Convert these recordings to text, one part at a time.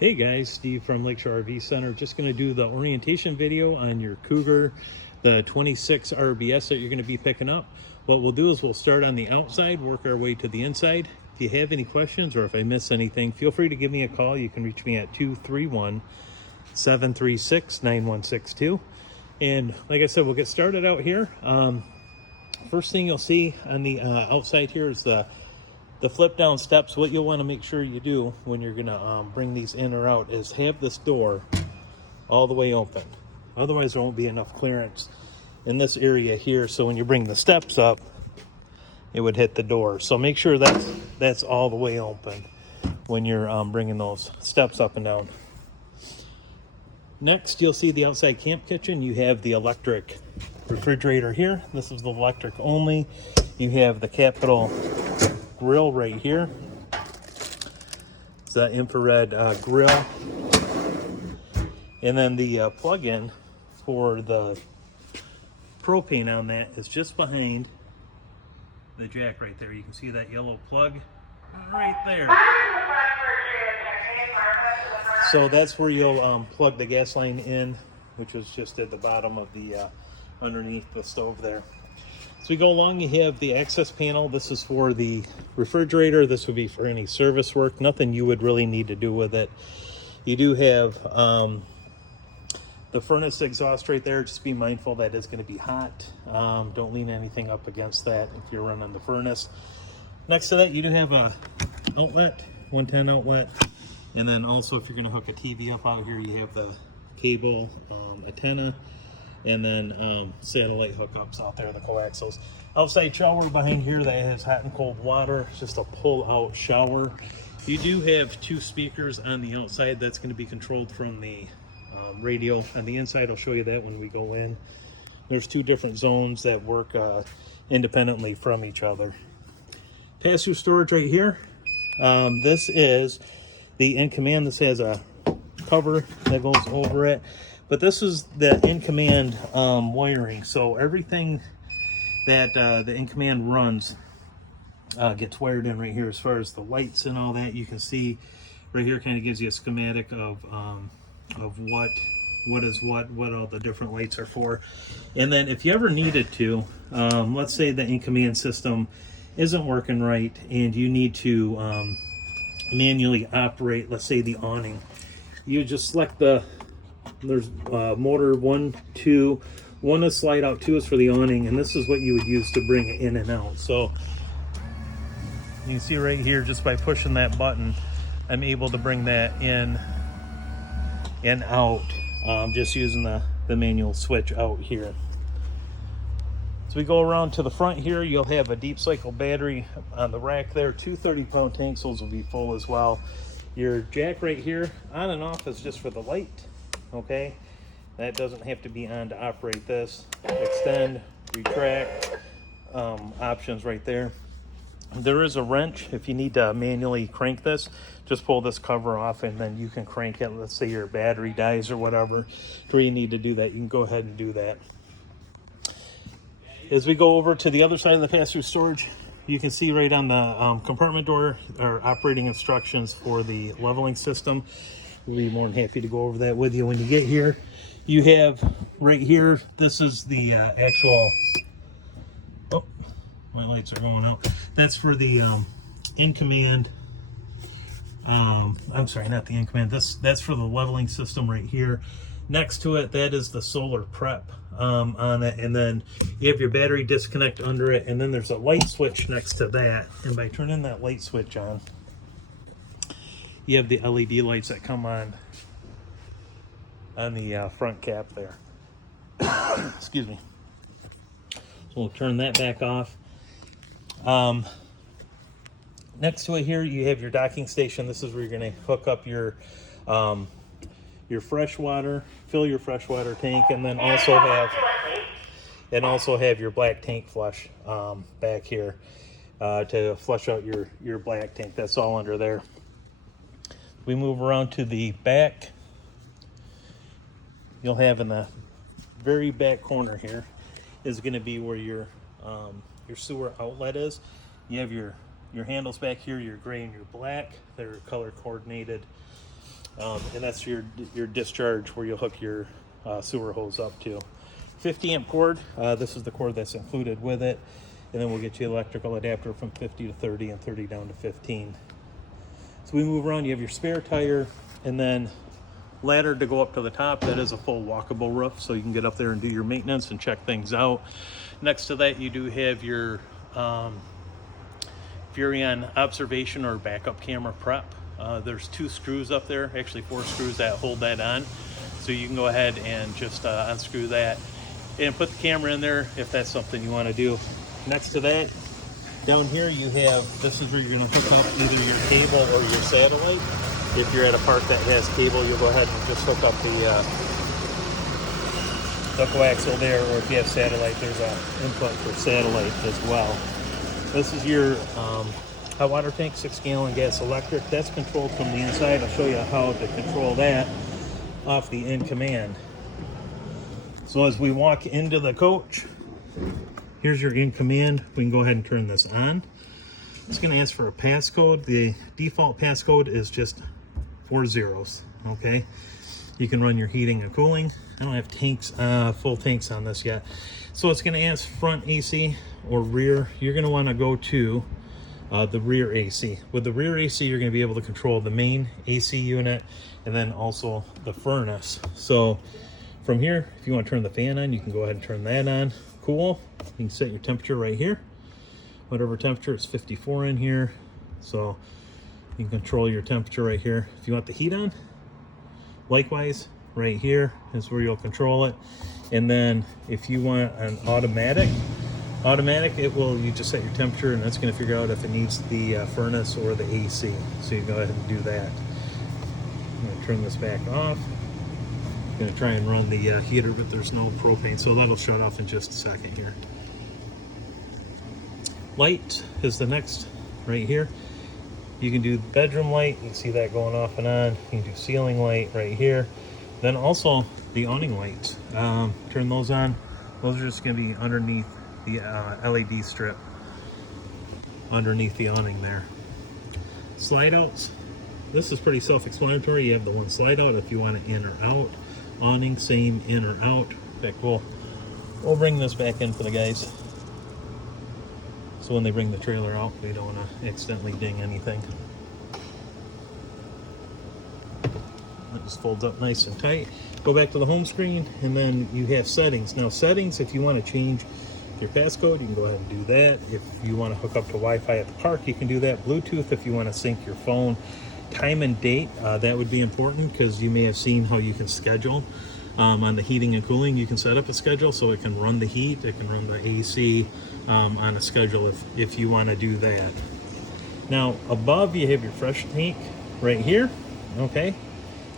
Hey guys, Steve from Lakeshore RV Center. Just going to do the orientation video on your Cougar, the 26 RBS that you're going to be picking up. What we'll do is we'll start on the outside, work our way to the inside. If you have any questions or if I miss anything, feel free to give me a call. You can reach me at 231-736-9162. And like I said, we'll get started out here. First thing you'll see on the outside here is the flip down steps. What you'll want to make sure you do when you're gonna bring these in or out is have this door all the way open. Otherwise there won't be enough clearance in this area here, so when you bring the steps up it would hit the door. So make sure that's all the way open when you're bringing those steps up and down. Next, you'll see the outside camp kitchen. You have the electric refrigerator here. This is the electric only. You have the Capital grill right here. It's the infrared grill, and then the plug-in for the propane on that is just behind the jack right there. You can see that yellow plug right there. So that's where you'll plug the gas line in, which was just at the bottom of the underneath the stove there. So we go along, you have the access panel. This is for the refrigerator. This would be for any service work. Nothing you would really need to do with it. You do have the furnace exhaust right there. Just be mindful that it's going to be hot. Don't lean anything up against that if you're running the furnace. Next to that, you do have a outlet, 110 outlet. And then also if you're going to hook a TV up out here, you have the cable antenna. And then satellite hookups out there, the coaxials. Outside shower behind here that has hot and cold water. It's just a pull-out shower. You do have two speakers on the outside. That's going to be controlled from the radio. On the inside, I'll show you that when we go in. There's two different zones that work independently from each other. Pass-through storage right here. This is the in-command. This has a cover that goes over it. But this is the in-command wiring. So everything that the in-command runs gets wired in right here. As far as the lights and all that, you can see right here kind of gives you a schematic of what is what all the different lights are for. And then if you ever needed to, let's say the in-command system isn't working right and you need to manually operate, let's say the awning, you just select there's motor 1, 2. 1 is slide out, 2 is for the awning, and this is what you would use to bring it in and out. So you can see right here, just by pushing that button, I'm able to bring that in and out, just using the manual switch out here. So we go around to the front here, you'll have a deep cycle battery on the rack there. 2 30-pound tanks, those will be full as well. Your jack right here, on and off, is just for the light. Okay, that doesn't have to be on to operate this. Extend, retract, options right there. There is a wrench if you need to manually crank this. Just pull this cover off and then you can crank it. Let's say your battery dies or whatever, where you need to do that, you can go ahead and do that. As we go over to the other side of the pass-through storage, you can see right on the compartment door are operating instructions for the leveling system. We'll be more than happy to go over that with you when you get here. You have right here, this is the actual, oh, my lights are going out. That's for the in-command, I'm sorry, not the in-command, that's for the leveling system right here. Next to it, that is the solar prep on it, and then you have your battery disconnect under it, and then there's a light switch next to that, and by turning that light switch on, you have the LED lights that come on the front cap there. Excuse me. So we'll turn that back off. Next to it here, you have your docking station. This is where you're going to hook up your fresh water, fill your freshwater tank, and then also have your black tank flush back here to flush out your black tank. That's all under there. We move around to the back. You'll have in the very back corner here is going to be where your sewer outlet is. You have your handles back here, your gray and your black. They're color coordinated. and that's your discharge where you'll hook your sewer hose up to. 50 amp cord, this is the cord that's included with it, and then we'll get you electrical adapter from 50 to 30 and 30 down to 15. So we move around, you have your spare tire, and then ladder to go up to the top. That is a full walkable roof, so you can get up there and do your maintenance and check things out. Next to that, you do have your Furrion observation or backup camera prep. There's 2 screws up there, actually 4 screws that hold that on. So you can go ahead and just unscrew that and put the camera in there if that's something you want to do. Next to that, down here you have, this is where you're going to hook up either your cable or your satellite. If you're at a park that has cable, you'll go ahead and just hook up the coaxial there, or if you have satellite, there's an input for satellite as well. This is your hot water tank, 6-gallon gas electric. That's controlled from the inside. I'll show you how to control that off the in command. So as we walk into the coach, here's your in command. We can go ahead and turn this on. It's going to ask for a passcode. The default passcode is just 4 zeros. Okay, you can run your heating and cooling. I don't have tanks, full tanks on this yet. So it's going to ask front AC or rear. You're going to want to go to the rear AC. With the rear AC, you're going to be able to control the main AC unit and then also the furnace. So from here, if you want to turn the fan on, you can go ahead and turn that on. Cool. You can set your temperature right here. Whatever temperature, it's 54 in here. So you can control your temperature right here. If you want the heat on, likewise, right here is where you'll control it. And then if you want an automatic, it will, you just set your temperature and that's going to figure out if it needs the furnace or the AC. So you go ahead and do that. I'm going to turn this back off. I'm going to try and run the heater, but there's no propane, so that'll shut off in just a second here. Light is the next right here. You can do bedroom light. You can see that going off and on. You can do ceiling light right here. Then also the awning lights. Turn those on. Those are just going to be underneath the LED strip underneath the awning there. Slide outs. This is pretty self-explanatory. You have the one slide out if you want it in or out. Awning, same in or out. In fact, we'll bring this back in for the guys. So when they bring the trailer out, they don't want to accidentally ding anything. It just folds up nice and tight. Go back to the home screen, and then you have settings. Now settings, if you want to change your passcode, you can go ahead and do that. If you want to hook up to Wi-Fi at the park, you can do that. Bluetooth, if you want to sync your phone. Time and date, that would be important because you may have seen how you can schedule. On the heating and cooling, you can set up a schedule so it can run the heat, it can run the AC on a schedule if you want to do that. Now above you have your fresh tank right here, okay,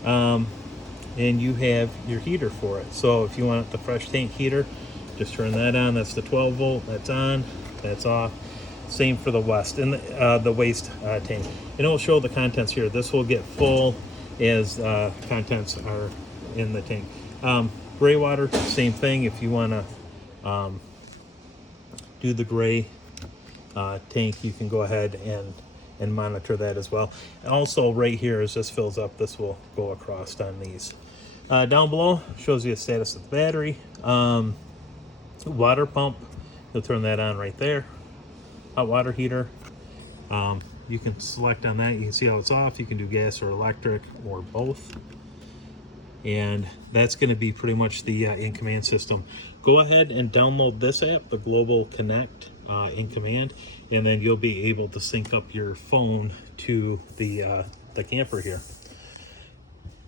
and you have your heater for it. So if you want the fresh tank heater, just turn that on. That's the 12 volt. That's on. That's off. Same for the waste and the waste tank. And it will show the contents here. This will get full as contents are in the tank. Gray water, same thing. If you want to do the gray tank, you can go ahead and monitor that as well. And also right here, as this fills up, this will go across on these. Down below shows you the status of the battery. Water pump, you'll turn that on right there. Hot water heater, you can select on that. You can see how it's off. You can do gas or electric or both. And that's going to be pretty much the in command system. Go ahead and download this app, the Global Connect in command, and then you'll be able to sync up your phone to the camper here.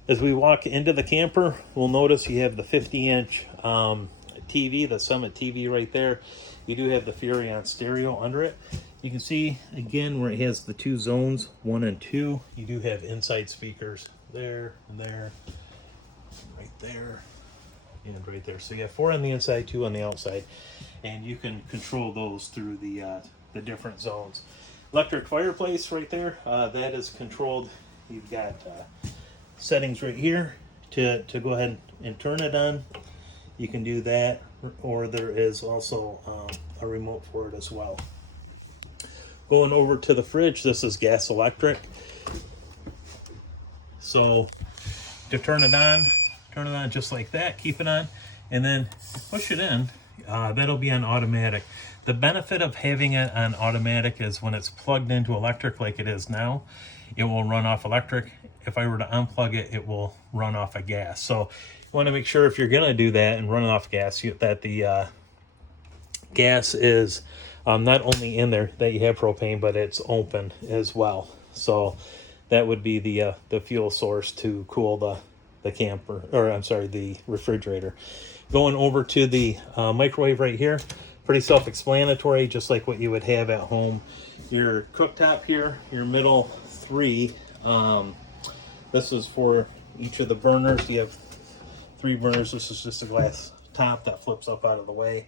As we walk into the camper, we'll notice you have the 50-inch TV, the Summit TV right there. You do have the Furrion stereo under it. You can see again where it has the 2 zones, 1 and 2. You do have inside speakers there and there. Right there and right there. So you have 4 on the inside, 2 on the outside, and you can control those through the different zones. Electric fireplace right there, that is controlled. You've got settings right here to go ahead and turn it on. You can do that, or there is also a remote for it as well. Going over to the fridge, this is gas electric. So to turn it on just like that, keep it on, and then push it in. That'll be on automatic. The benefit of having it on automatic is when it's plugged into electric like it is now, it will run off electric. If I were to unplug it, it will run off of gas. So you want to make sure if you're going to do that and run it off gas, that the gas is not only in there, that you have propane, but it's open as well. So that would be the fuel source to cool the camper, or I'm sorry, the refrigerator. Going over to the microwave right here, pretty self-explanatory, just like what you would have at home. Your cooktop here, your middle three, this is for each of the burners. You have 3 burners. This is just a glass top that flips up out of the way,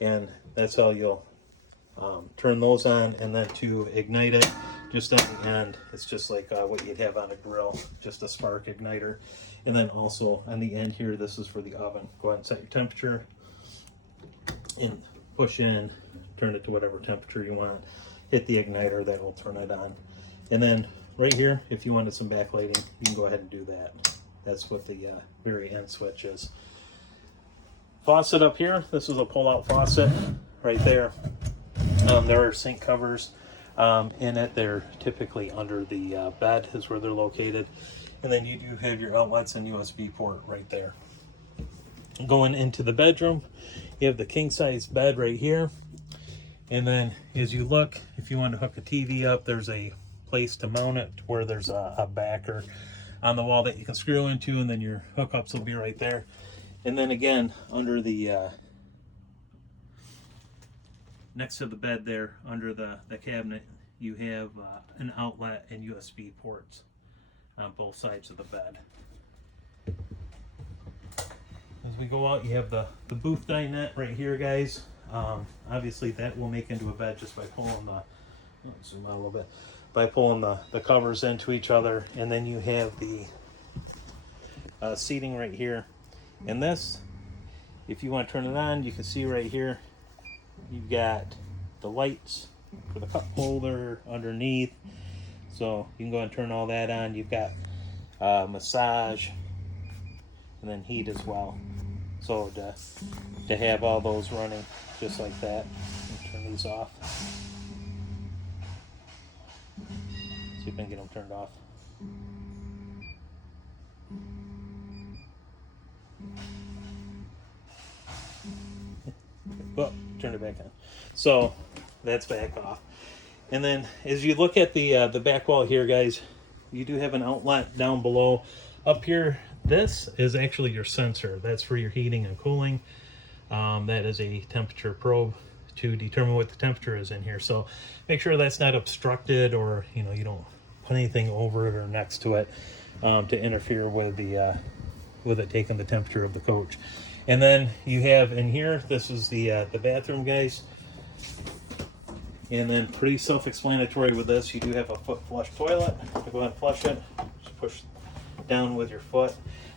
and that's how you'll turn those on. And then to ignite it, just at the end, it's just like what you'd have on a grill, just a spark igniter. And then also on the end here, this is for the oven. Go ahead and set your temperature and push in, turn it to whatever temperature you want. Hit the igniter, that will turn it on. And then right here, if you wanted some backlighting, you can go ahead and do that. That's what the very end switch is. Faucet up here, this is a pull-out faucet right there. There are sink covers in it. They're typically under the bed is where they're located. And then you do have your outlets and USB port right there. Going into the bedroom, you have the king size bed right here. And then as you look, if you want to hook a TV up, there's a place to mount it where there's a backer on the wall that you can screw into, and then your hookups will be right there. And then again, under the next to the bed there, under the cabinet, you have an outlet and USB ports on both sides of the bed. As we go out, you have the booth dinette right here, guys. Obviously that will make into a bed just by pulling zoom out a little bit, by pulling the covers into each other. And then you have the seating right here. And this, if you want to turn it on, you can see right here, you've got the lights for the cup holder underneath. So you can go and turn all that on. You've got massage and then heat as well. So to have all those running just like that, turn these off. See if I can get them turned off. Oh, turn it back on. So that's back off. And then as you look at the back wall here, guys, you do have an outlet down below. Up here, this is actually your sensor. That's for your heating and cooling. That is a temperature probe to determine what the temperature is in here. So make sure that's not obstructed, or you don't put anything over it or next to it to interfere with with it taking the temperature of the coach. And then you have in here, this is the bathroom, guys. And then pretty self-explanatory with this, you do have a foot flush toilet. To go ahead and flush it, just push down with your foot.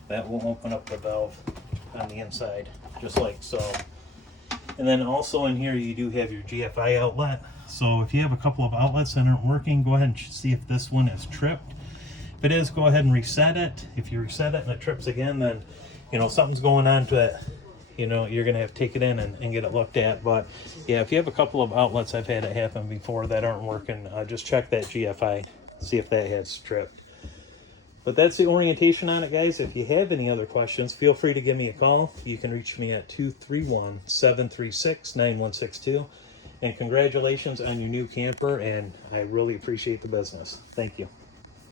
That will open up the valve on the inside, just like so. And then also in here, you do have your GFI outlet. So if you have a couple of outlets that aren't working, go ahead and see if this one is tripped. If it is, go ahead and reset it. If you reset it and it trips again, then something's going on to it. You're gonna have to take it in and get it looked at. But yeah, if you have a couple of outlets, I've had it happen before, that aren't working, just check that GFI, see if that has tripped. But that's the orientation on it, guys. If you have any other questions, feel free to give me a call. You can reach me at 231-736-9162. And congratulations on your new camper, and I really appreciate the business. Thank you.